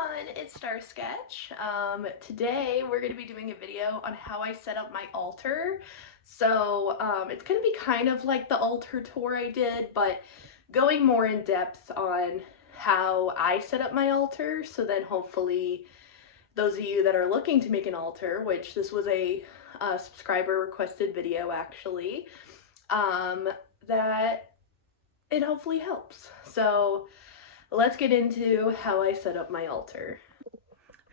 everyone, it's Star Sketch. Today we're going to be doing a video on how I set up my altar. So it's going to be kind of like the altar tour I did, but going more in depth on how I set up my altar. So then hopefully those of you that are looking to make an altar, which this was a subscriber requested video actually, that it hopefully helps. So let's get into how I set up my altar.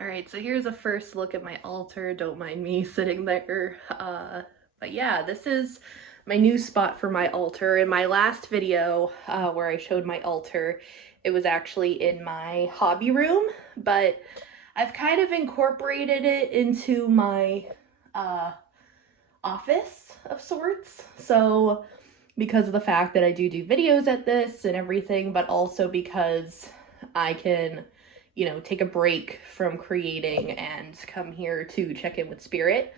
All right, so here's a first look at my altar. Don't mind me sitting there. But yeah, this is my new spot for my altar. In my last video where I showed my altar, it was actually in my hobby room, but I've kind of incorporated it into my office of sorts. So because of the fact that I do videos at this and everything, but also because I can, you know, take a break from creating and come here to check in with Spirit.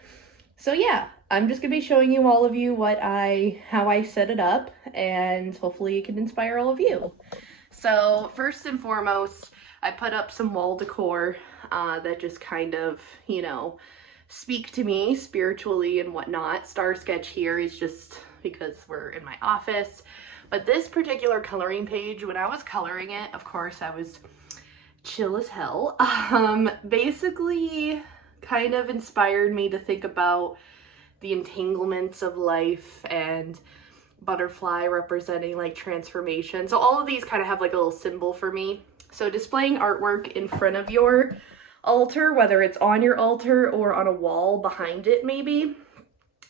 So yeah, I'm just gonna be showing you all of you how I set it up, and hopefully it can inspire all of you. So first and foremost, I put up some wall decor that just kind of, you know, speak to me spiritually and whatnot. Star Sketch here is just because we're in my office. But this particular coloring page, when I was coloring it, of course I was chill as hell. Basically kind of inspired me to think about the entanglements of life and butterfly representing like transformation. So all of these kind of have like a little symbol for me. So displaying artwork in front of your altar, whether it's on your altar or on a wall behind it maybe,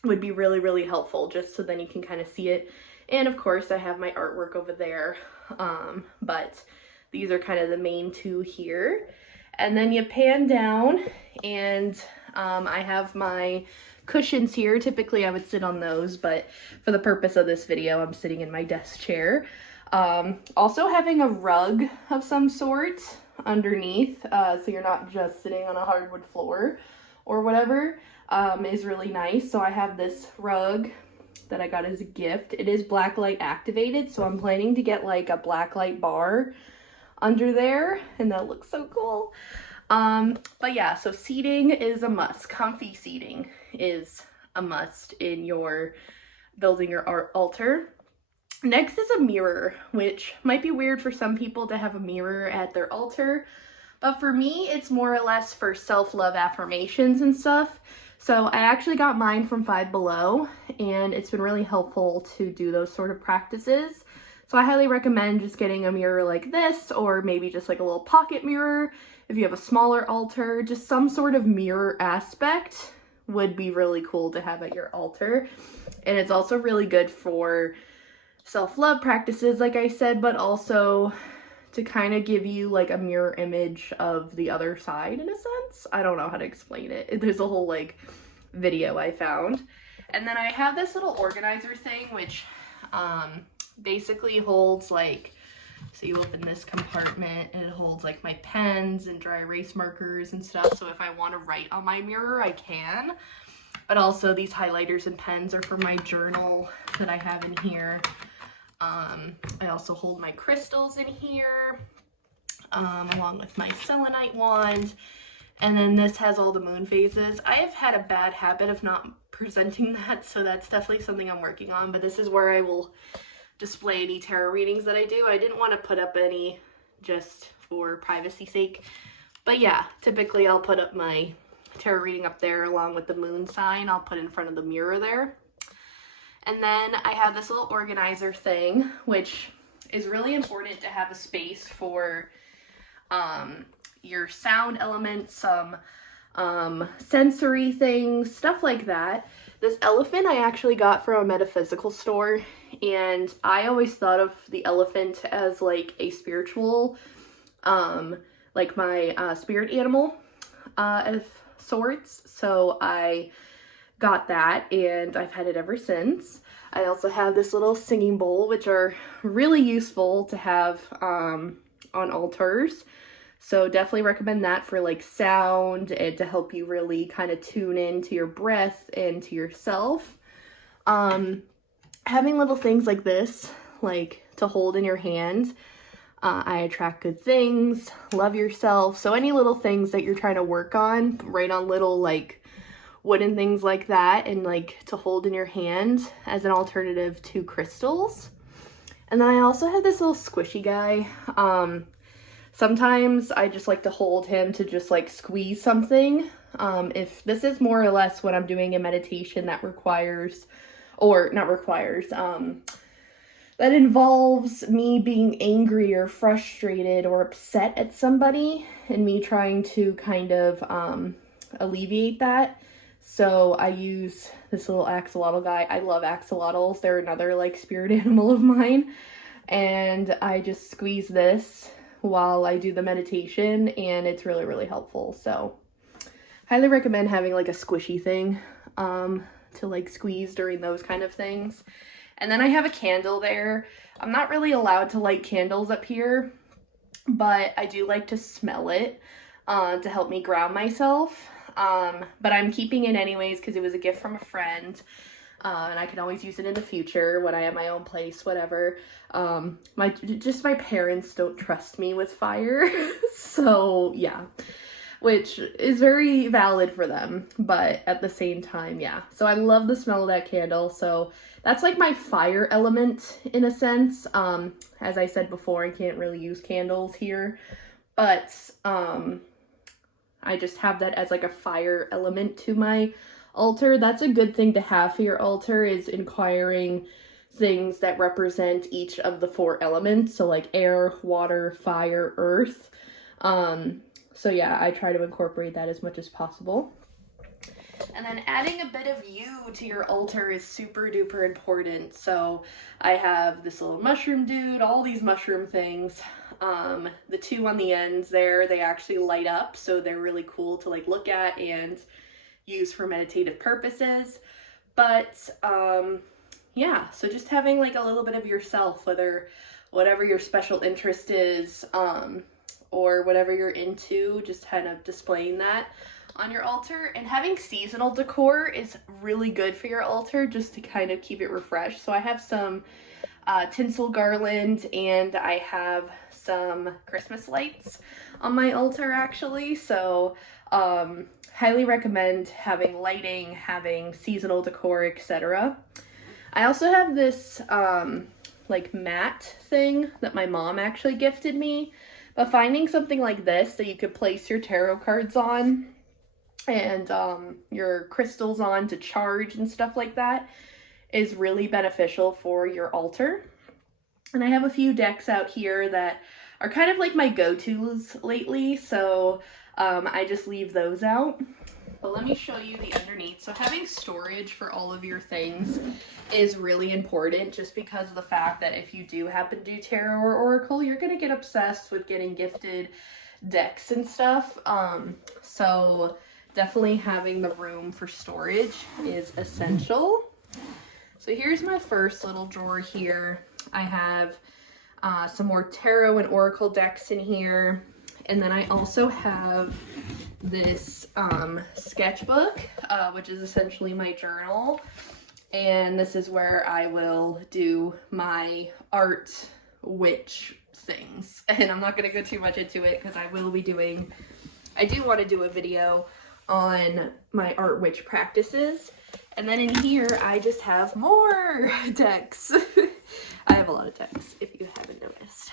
would be really, really helpful, just so then you can kind of see it. And of course I have my artwork over there, but these are kind of the main two here. And then you pan down and I have my cushions here. Typically I would sit on those, but for the purpose of this video I'm sitting in my desk chair. Also having a rug of some sort underneath, so you're not just sitting on a hardwood floor or whatever, is really nice. So I have this rug that I got as a gift. It is blacklight activated, so I'm planning to get like a blacklight bar under there, and that looks so cool. But yeah, so seating is a must. Comfy seating is a must in your building your art altar. Next is a mirror, which might be weird for some people to have a mirror at their altar, but for me it's more or less for self-love affirmations and stuff. So I actually got mine from Five Below, and it's been really helpful to do those sort of practices. So I highly recommend just getting a mirror like this, or maybe just like a little pocket mirror if you have a smaller altar. Just some sort of mirror aspect would be really cool to have at your altar. And it's also really good for self-love practices, like I said, but also to kind of give you like a mirror image of the other side in a sense. I don't know how to explain it. There's a whole like video I found. And then I have this little organizer thing, which basically holds like, so you open this compartment and it holds like my pens and dry erase markers and stuff. So if I want to write on my mirror, I can. But also these highlighters and pens are for my journal that I have in here. I also hold my crystals in here, along with my selenite wand. And then this has all the moon phases. I have had a bad habit of not presenting that, so that's definitely something I'm working on. But this is where I will display any tarot readings that I do. I didn't want to put up any just for privacy's sake. But yeah, typically I'll put up my tarot reading up there along with the moon sign. I'll put in front of the mirror there. And then I have this little organizer thing, which is really important to have a space for your sound elements, some sensory things, stuff like that. This elephant I actually got from a metaphysical store, and I always thought of the elephant as like a spiritual, like my spirit animal of sorts. So I got that, and I've had it ever since. I also have this little singing bowl, which are really useful to have on altars. So definitely recommend that for like sound and to help you really kind of tune into your breath and to yourself. Having little things like this, like to hold in your hand, I attract good things, love yourself. So any little things that you're trying to work on, write on little like wooden things like that and like to hold in your hand as an alternative to crystals. And then I also have this little squishy guy. Sometimes I just like to hold him to just like squeeze something. If this is more or less when I'm doing a meditation that requires, or not requires, that involves me being angry or frustrated or upset at somebody and me trying to kind of alleviate that. So I use this little axolotl guy. I love axolotls. They're another like spirit animal of mine. And I just squeeze this while I do the meditation, and it's really, really helpful. So highly recommend having like a squishy thing to like squeeze during those kind of things. And then I have a candle there. I'm not really allowed to light candles up here, but I do like to smell it to help me ground myself. But I'm keeping it anyways because it was a gift from a friend. And I can always use it in the future when I have my own place, whatever. My parents don't trust me with fire. So yeah, which is very valid for them, but at the same time, yeah. So I love the smell of that candle. So that's like my fire element in a sense. As I said before, I can't really use candles here, but I just have that as like a fire element to my altar. That's a good thing to have for your altar, is inquiring things that represent each of the 4 elements. So like air, water, fire, earth. So yeah, I try to incorporate that as much as possible. And then adding a bit of you to your altar is super duper important. So I have this little mushroom dude, all these mushroom things. The 2 on the ends there, they actually light up, so they're really cool to like look at and use for meditative purposes. But yeah, so just having like a little bit of yourself, whatever your special interest is, or whatever you're into, just kind of displaying that on your altar. And having seasonal decor is really good for your altar, just to kind of keep it refreshed. So I have some tinsel garland, and I have some Christmas lights on my altar actually. So highly recommend having lighting, having seasonal decor, etc. I also have this like mat thing that my mom actually gifted me. But finding something like this that you could place your tarot cards on and your crystals on to charge and stuff like that is really beneficial for your altar. And I have a few decks out here that are kind of like my go-tos lately, so I just leave those out. But let me show you the underneath. So having storage for all of your things is really important, just because of the fact that if you do happen to do tarot or oracle, you're going to get obsessed with getting gifted decks and stuff. So definitely having the room for storage is essential. So here's my first little drawer here. I have some more tarot and oracle decks in here. And then I also have this sketchbook, which is essentially my journal. And this is where I will do my art witch things. And I'm not going to go too much into it because I do want to do a video on my art witch practices. And then in here, I just have more decks. I have a lot of decks, if you haven't noticed.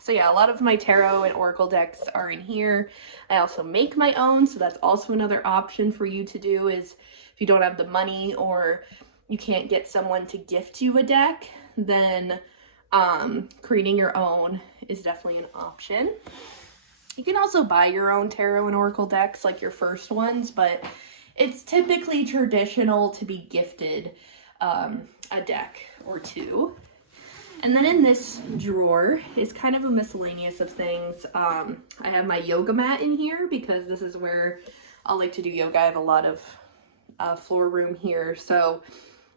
So yeah, a lot of my tarot and oracle decks are in here. I also make my own, so that's also another option for you to do, is if you don't have the money or you can't get someone to gift you a deck, then creating your own is definitely an option. You can also buy your own tarot and oracle decks, like your first ones, but it's typically traditional to be gifted a deck or 2. And then in this drawer is kind of a miscellaneous of things. I have my yoga mat in here because this is where I like to do yoga. I have a lot of floor room here, so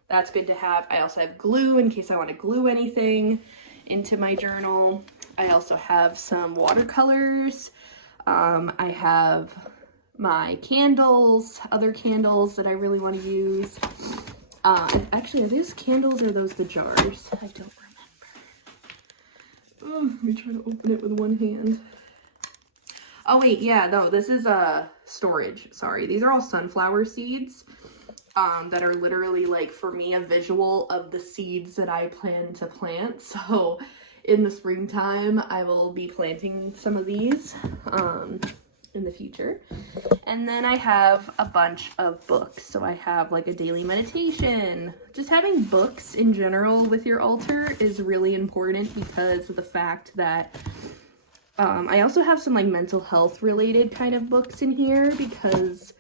that's good to have. I also have glue in case I want to glue anything into my journal. I also have some watercolors. I have my candles, other candles that I really want to use. Actually, are these candles or are those the jars? I don't remember. Let me try to open it with one hand. Oh wait, yeah, no, this is storage. Sorry, these are all sunflower seeds that are literally like, for me, a visual of the seeds that I plan to plant. So in the springtime, I will be planting some of these in the future. And then I have a bunch of books. So I have like a daily meditation. Just having books in general with your altar is really important because of the fact that I also have some like mental health related kind of books in here because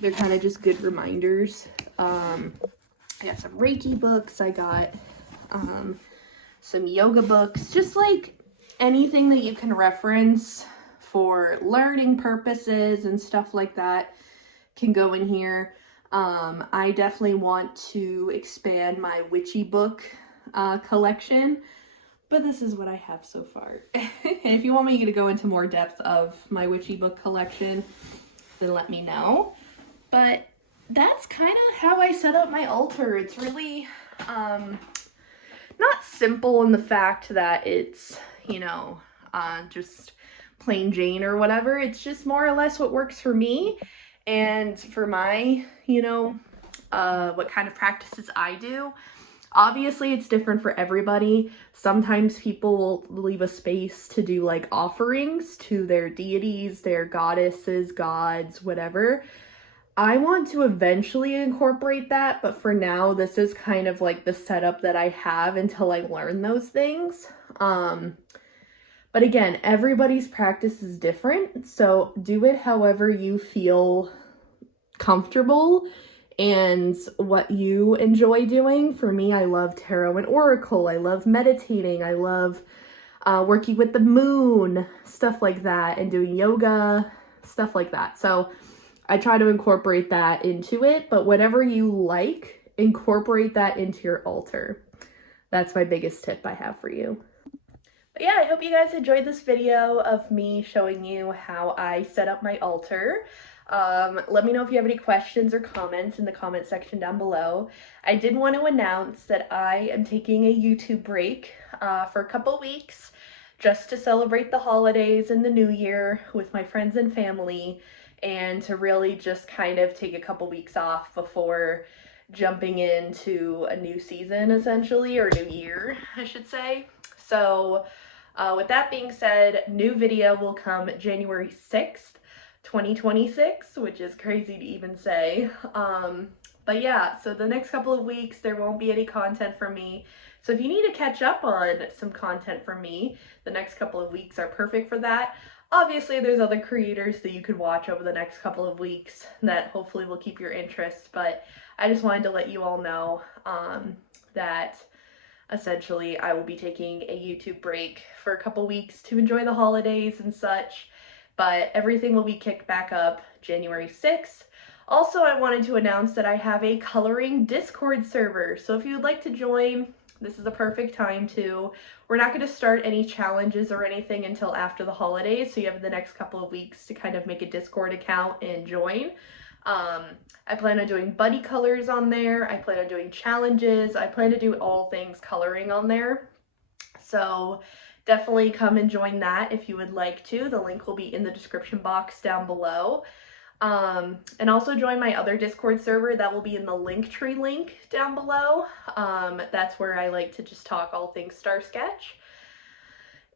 they're kind of just good reminders. I got some Reiki books. I got some yoga books, just like anything that you can reference for learning purposes and stuff like that can go in here. I definitely want to expand my witchy book collection, but this is what I have so far. And if you want me to go into more depth of my witchy book collection, then let me know. But that's kind of how I set up my altar. It's really not simple in the fact that it's, you know, just plain Jane or whatever. It's just more or less what works for me and for my, you know, what kind of practices I do. Obviously, it's different for everybody. Sometimes people will leave a space to do like offerings to their deities, their goddesses, gods, whatever. I want to eventually incorporate that, but for now, this is kind of like the setup that I have until I learn those things. But again, everybody's practice is different, so do it however you feel comfortable and what you enjoy doing. For me, I love tarot and oracle. I love meditating. I love working with the moon, stuff like that, and doing yoga, stuff like that. So I try to incorporate that into it, but whatever you like, incorporate that into your altar. That's my biggest tip I have for you. But yeah, I hope you guys enjoyed this video of me showing you how I set up my altar. Let me know if you have any questions or comments in the comment section down below. I did want to announce that I am taking a YouTube break for a couple weeks just to celebrate the holidays and the new year with my friends and family, and to really just kind of take a couple weeks off before jumping into a new season, essentially, or new year, I should say. So with that being said, new video will come January 6th, 2026, which is crazy to even say. But yeah, so the next couple of weeks, there won't be any content from me. So if you need to catch up on some content from me, the next couple of weeks are perfect for that. Obviously, there's other creators that you could watch over the next couple of weeks that hopefully will keep your interest, but I just wanted to let you all know that essentially I will be taking a YouTube break for a couple weeks to enjoy the holidays and such, but everything will be kicked back up January 6th. Also, I wanted to announce that I have a coloring Discord server, so if you would like to join, this is a perfect time to. We're not going to start any challenges or anything until after the holidays, so you have the next couple of weeks to kind of make a Discord account and join. I plan on doing buddy colors on there. I plan on doing challenges. I plan to do all things coloring on there. So definitely come and join that if you would like to. The link will be in the description box down below. And also join my other Discord server that will be in the Linktree link down below. That's where I like to just talk all things Starsketch.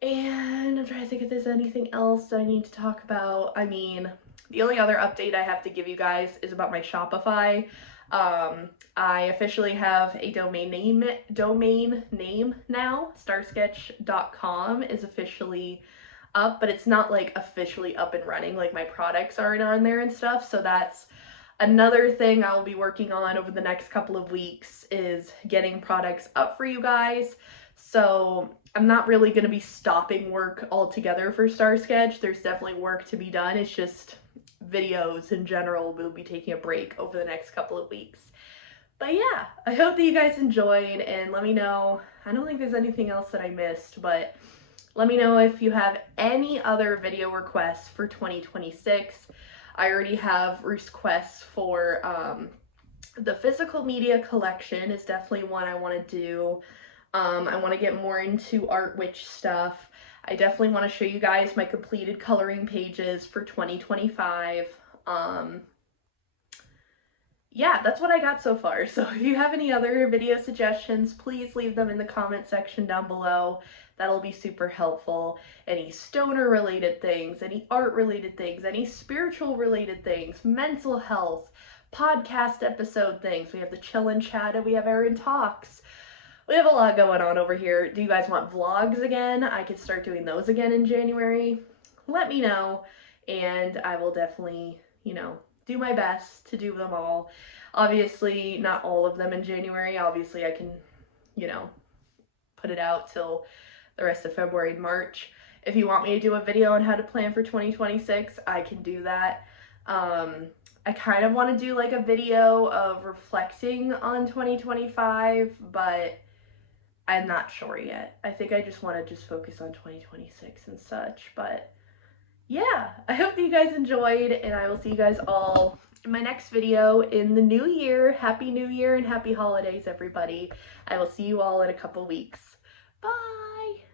And I'm trying to think if there's anything else that I need to talk about. I mean, the only other update I have to give you guys is about my Shopify. I officially have a domain name now. Starsketch.com is officially up, but it's not like officially up and running, like my products aren't on there and stuff. So that's another thing I'll be working on over the next couple of weeks, is getting products up for you guys. So I'm not really going to be stopping work altogether for Starsketch. There's definitely work to be done. It's just videos in general will be taking a break over the next couple of weeks. But yeah, I hope that you guys enjoyed, and let me know. I don't think there's anything else that I missed, but let me know if you have any other video requests for 2026. I already have requests for the physical media collection is definitely one I want to do. I want to get more into Art Witch stuff. I definitely want to show you guys my completed coloring pages for 2025. Yeah, that's what I got so far. So if you have any other video suggestions, please leave them in the comment section down below. That'll be super helpful. Any stoner related things, any art related things, any spiritual related things, mental health, podcast episode things. We have the Chill and Chat and we have Erin Talks. We have a lot going on over here. Do you guys want vlogs again? I could start doing those again in January. Let me know and I will definitely, you know, do my best to do them all. Obviously, not all of them in January. Obviously, I can, you know, put it out till the rest of February and March. If you want me to do a video on how to plan for 2026, I can do that. I kind of want to do like a video of reflecting on 2025, but I'm not sure yet. I think I just want to just focus on 2026 and such, but yeah, I hope that you guys enjoyed, and I will see you guys all in my next video in the new year. Happy New Year and happy holidays, everybody. I will see you all in a couple weeks. Bye!